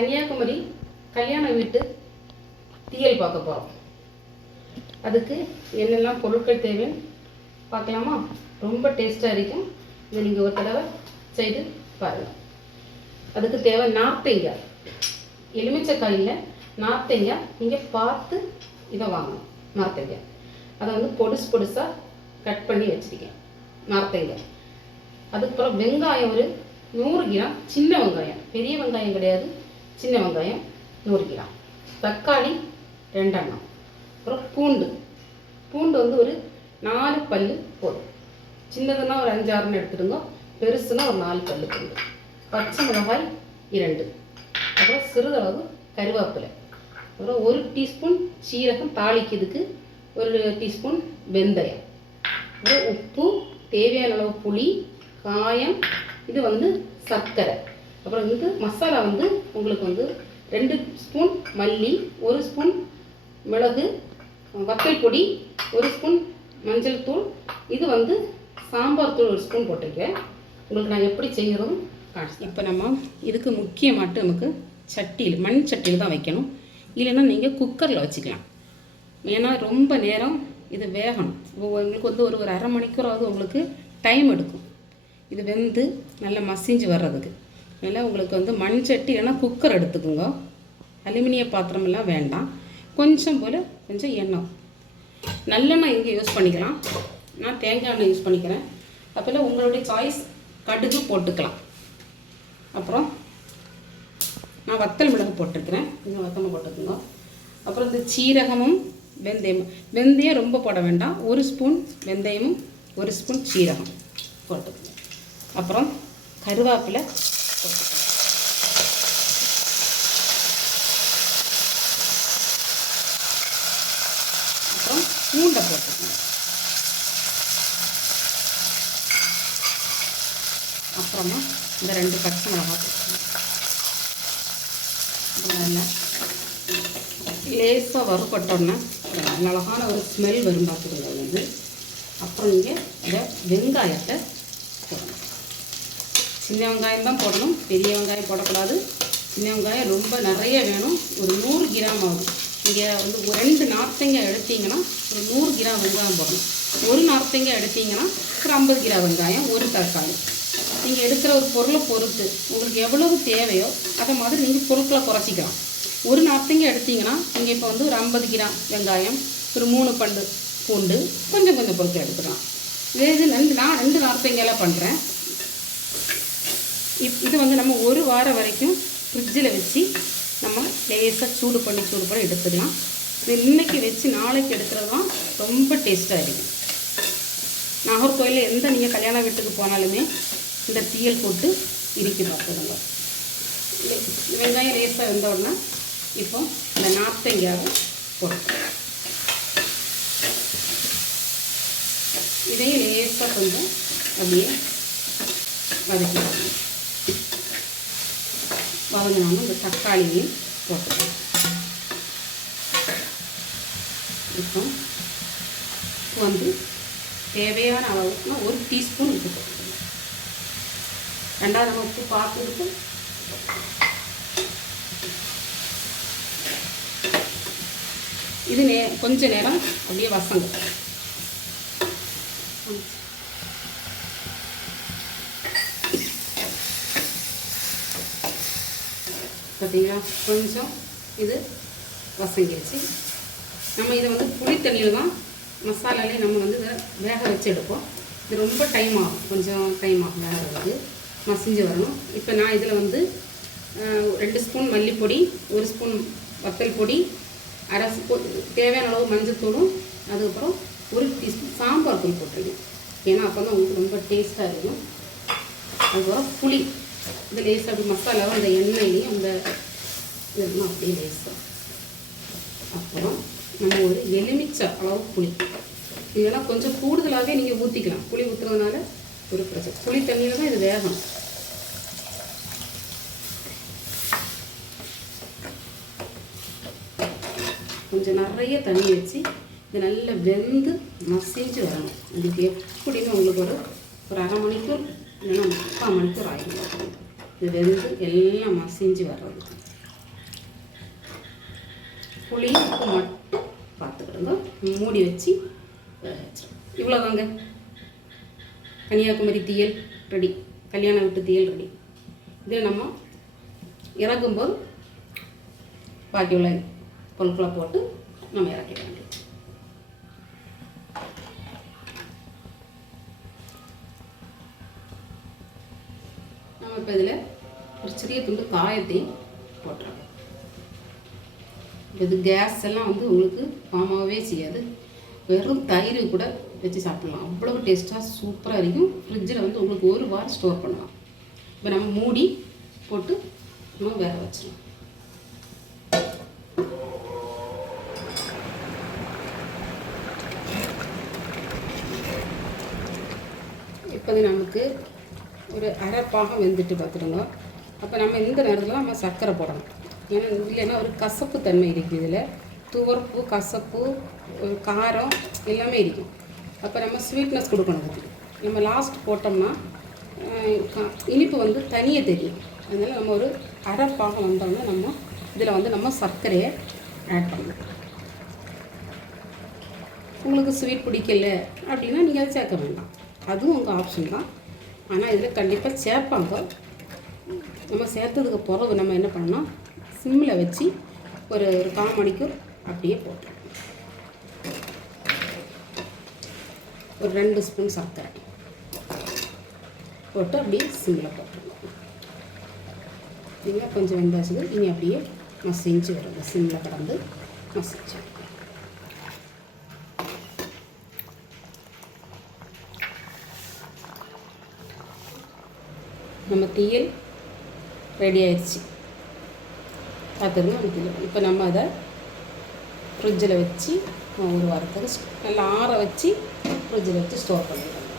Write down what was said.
கன்னியாகுமரி கல்யாண வீட்டு தீயல் பார்க்க போகிறோம். அதுக்கு என்னெல்லாம் பொருட்கள் தேவைன்னு பார்க்கலாமா? ரொம்ப டேஸ்ட்டாக இருக்கும். இதை நீங்கள் ஒரு தடவை செய்து பாருங்கள். அதுக்கு தேவை நார்த்தங்காய், எலுமிச்சக்காயில் நார்த்தங்காய். நீங்கள் பார்த்து இதை வாங்கணும். நார்த்தங்காய் அதை வந்து பொடுசாக கட் பண்ணி வச்சுருக்கேன். நார்த்தங்காய். அதுக்கப்புறம் வெங்காயம் ஒரு 100 கிராம், சின்ன வெங்காயம், பெரிய வெங்காயம் கிடையாது, சின்ன வெங்காயம் 100 கிராம். தக்காளி 2 எண்ணம். அப்புறம் பூண்டு வந்து ஒரு 4 பல் போதும். சின்னதுன்னா ஒரு 5-6 எடுத்துடுங்க, பெருசுன்னா ஒரு 4 பல் பூண்டு. பச்சை மிளகாய் 2. அப்புறம் சிறிதளவு கருவேப்பிலை. அப்புறம் 1 டீஸ்பூன் சீரகம் தாளிக்கிறதுக்கு, 1 டீஸ்பூன் வெந்தயம். அப்புறம் உப்பு, தேவையான அளவு புளி, காயம், இது வந்து சர்க்கரை. அப்புறம் வந்து மசாலா வந்து உங்களுக்கு வந்து 2 ஸ்பூன் மல்லி, 1 ஸ்பூன் மிளகு, வத்தல் பொடி, 1 ஸ்பூன் மஞ்சள் தூள், இது வந்து சாம்பார் தூள் 1 ஸ்பூன் போட்டிருக்கேன். உங்களுக்கு நான் எப்படி செய்கிறோம் காசு. இப்போ நம்ம இதுக்கு முக்கியமாட்டு நமக்கு சட்டியில், மண் சட்டியில் தான் வைக்கணும். இல்லைன்னா நீங்கள் குக்கரில் வச்சுக்கலாம். ஏன்னா ரொம்ப நேரம் இது வேகணும். உங்களுக்கு வந்து ஒரு 1/2 மணிக்கூறாவது உங்களுக்கு டைம் எடுக்கும் இது வெந்து நல்லா மசிஞ்சு வர்றதுக்கு. அதனால் உங்களுக்கு வந்து மண் சட்டி இல்லைன்னா குக்கர் எடுத்துக்கோங்க. அலுமினிய பாத்திரமெல்லாம் வேண்டாம். கொஞ்சம் எண்ணெய், நல்லெண்ணெய் இங்கே யூஸ் பண்ணிக்கலாம். நான் தேங்காய் எண்ணெய் யூஸ் பண்ணிக்கிறேன். அப்போல்லாம் உங்களுடைய சாய்ஸ். கடுகு போட்டுக்கலாம். அப்புறம் நான் வத்தல் மிளகு போட்டிருக்கிறேன், கொஞ்சம் வத்தல் போட்டுக்கோங்க. அப்புறம் இந்த சீரகமும் வெந்தயம் ரொம்ப போட வேண்டாம். 1 ஸ்பூன் வெந்தயமும் 1 ஸ்பூன் சீரகம் போட்டுக்கோங்க. அப்புறம் கருவேப்பிலை போட்டுக்கோங்க. அப்புறம் பூண்டை போட்டுக்கோங்க. அப்புறமா இந்த 2 பச்சை மிளகாய் போட்டுக்கோங்க. அப்புறம் நல்லா லேசாக வறுபட்டோன்னா அழகான ஒரு ஸ்மெல் வரும் பார்த்துக்கோங்க வந்து. அப்புறம் நீங்கள் இதை வெங்காயத்தை போடணும். சின்ன வெங்காயம் தான் போடணும், பெரிய வெங்காயம் போடக்கூடாது. சின்ன வெங்காயம் ரொம்ப நிறைய வேணும். ஒரு 100 கிராம் ஆகும். நீங்கள் வந்து 2 நார்த்தங்காய் எடுத்தீங்கன்னா ஒரு 100 கிராம் வெங்காயம் போடணும். 1 நார்த்தங்காய் எடுத்தீங்கன்னா ஒரு 50 கிராம் வெங்காயம், 1 தக்காளி. நீங்கள் எடுக்கிற ஒரு பொருளை பொறுத்து உங்களுக்கு எவ்வளவு தேவையோ அதை மாதிரி நீங்கள் பொருட்களை குறைச்சிக்கலாம். 1 நார்த்தங்காய் எடுத்தீங்கன்னா நீங்கள் இப்போ வந்து ஒரு 50 கிராம் வெங்காயம், ஒரு 3 பல்லு பூண்டு, கொஞ்சம் பொருட்கள் எடுத்துக்கலாம். இது நான் 2 நார்த்தங்காயெல்லாம் பண்ணுறேன். இது வந்து நம்ம 1 வாரம் வரைக்கும் ஃப்ரிட்ஜில் வச்சு நம்ம லேசாக சூடு பண்ணி எடுத்துக்கலாம். இது இன்றைக்கி வச்சு நாளைக்கு எடுக்கிறது தான் ரொம்ப டேஸ்ட்டாக இருக்கும். நாகர்கோயிலில் எந்த நீங்கள் கல்யாண வீட்டுக்கு போனாலுமே இந்த தீயல் போட்டு இறுக்கி பார்த்துடுங்க. வெங்காயம் லேசாக வெந்த உடனே இப்போ இந்த நார்த்தங்காயை போடுறோம். இதையும் லேசாக கொஞ்சம் அப்படியே வதக்கிடுவோம். வதங்கினாலும் இந்த தக்காளியையும் போட்டுக்கலாம். இப்போ வந்து தேவையான அளவுக்குனா 1 டீஸ்பூன் உப்பு போட்டுக்கணும். 2வது நம்ம உப்பு பார்த்துட்டு இது கொஞ்ச நேரம் அப்படியே வசங்க. பார்த்தீங்களா, கொஞ்சம் இது வசங்கிடுச்சு. நம்ம இதை வந்து புளி தண்ணியில் தான் மசாலாலே நம்ம வந்து இதை வேக வச்சு எடுப்போம். இது ரொம்ப டைம் ஆகும், கொஞ்சம் டைம் ஆகும் வேகிறதுக்கு, மசிஞ்சு வரணும். இப்போ நான் இதில் வந்து 2 ஸ்பூன் மல்லிப்பொடி, 1 ஸ்பூன் வத்தல் பொடி, 1/2 ஸ்பூன் தேவையான அளவு மஞ்சத்தூளும், அதுக்கப்புறம் 1 டீஸ்பூன் சாம்பார் தூள் போட்டுருக்கேன். ஏன்னா அப்போ தான் உங்களுக்கு ரொம்ப டேஸ்ட்டாக இருக்கும். அதுக்கப்புறம் புளி, இந்த லேசாக அப்படி மசாலாவும் அந்த எண்ணெயிலையும் அந்த இதெல்லாம் அப்படியே லேசாக. அப்புறம் நம்ம ஒரு எலுமிச்சை அளவு புளி, இதெல்லாம் கொஞ்சம் கூடுதலாகவே நீங்கள் ஊற்றிக்கலாம். புளி ஊற்றுறதுனால ஒரு பிரச்சனை, புளி தண்ணியில் தான் இது வேகணும். கொஞ்சம் நிறைய தண்ணி வச்சு இது நல்லா வெந்து மசிஞ்சு வரணும். இதுக்கு எப்படின்னு உங்களுக்கு ஒரு 1/2 மணிக்கூர் இல்லைன்னா 3/4 மணிக்கூர் ஆகிடும். இது வெந்து எல்லாம் மசிஞ்சு வர்றது. புளி உப்பு மட்டும் பார்த்துக்கிடுங்க. மூடி வச்சு வச்சிடும். இவ்வளோதாங்க, கன்னியாகுமரி தீயல் ரெடி. கல்யாண வீட்டு தீயல் ரெடி. இதில் நம்ம இறக்கும்போது பாக்கி உள்ள பொருட்களை போட்டு நம்ம இறக்கிட வேண்டியது. நம்ம இப்போ இதில் ஒரு சிறிய துண்டு காயத்தையும் போட்டுறோம். இது கேஸ் எல்லாம் வந்து உங்களுக்கு பாமாவே செய்யாது. வெறும் தயிர் கூட வச்சு சாப்பிட்லாம். அவ்வளவு டேஸ்ட்டாக சூப்பராக இருக்கும். ஃப்ரிட்ஜில் வந்து உங்களுக்கு 1 வாரம் ஸ்டோர் பண்ணலாம். இப்போ நம்ம மூடி போட்டு நம்ம வேக வச்சிடலாம். இப்போ நமக்கு ஒரு அரை பாகம் வெந்துட்டு பார்த்துருங்க. அப்போ நம்ம இந்த நேரத்தில் நம்ம சர்க்கரை போடணும். ஏன்னா இல்லைன்னா ஒரு கசப்பு தன்மை இருக்குது. இதில் துவர்ப்பு, கசப்பு, காரம் எல்லாமே இருக்கும். அப்போ நம்ம ஸ்வீட்னஸ் கொடுக்கணும். அதுக்கு நம்ம லாஸ்ட் போட்டோம்னா இனிப்பு வந்து தனியே தெரியும். அதனால் நம்ம ஒரு அரை பாகம் வந்தோம்னா நம்ம இதில் வந்து நம்ம சர்க்கரையை ஆட் பண்ணணும். உங்களுக்கு ஸ்வீட் பிடிக்கல அப்படின்னா நீங்கள் அதை சேர்க்க வேண்டாம், அதுவும் உங்கள் ஆப்ஷன் தான். ஆனால் இதில் கண்டிப்பாக சேர்ப்பாங்க. நம்ம சேர்த்ததுக்கு பிறகு நம்ம என்ன பண்ணோம், சிம்மில் வச்சு ஒரு 1/4 மணிக்கூர் அப்படியே போட்டுருவோம். ஒரு 2 ஸ்பூன் சர்க்கரை போட்டு அப்படியே சிம்மில் போட்டுருவோம். நீங்கள் கொஞ்சம் வெந்தாச்சு, நீங்கள் அப்படியே மசிஞ்சு வருது. சிம்மில் கடந்து மசிச்சு நம்ம தீயல் ரெடி ஆயிடுச்சு. பார்த்துருங்க தீயல். இப்போ நம்ம அதை ஃப்ரிட்ஜில் வச்சு 1 வாரத்துக்கு நல்லா ஆற வச்சு ஃப்ரிட்ஜில் வச்சு ஸ்டோர் பண்ணிடுவோம்.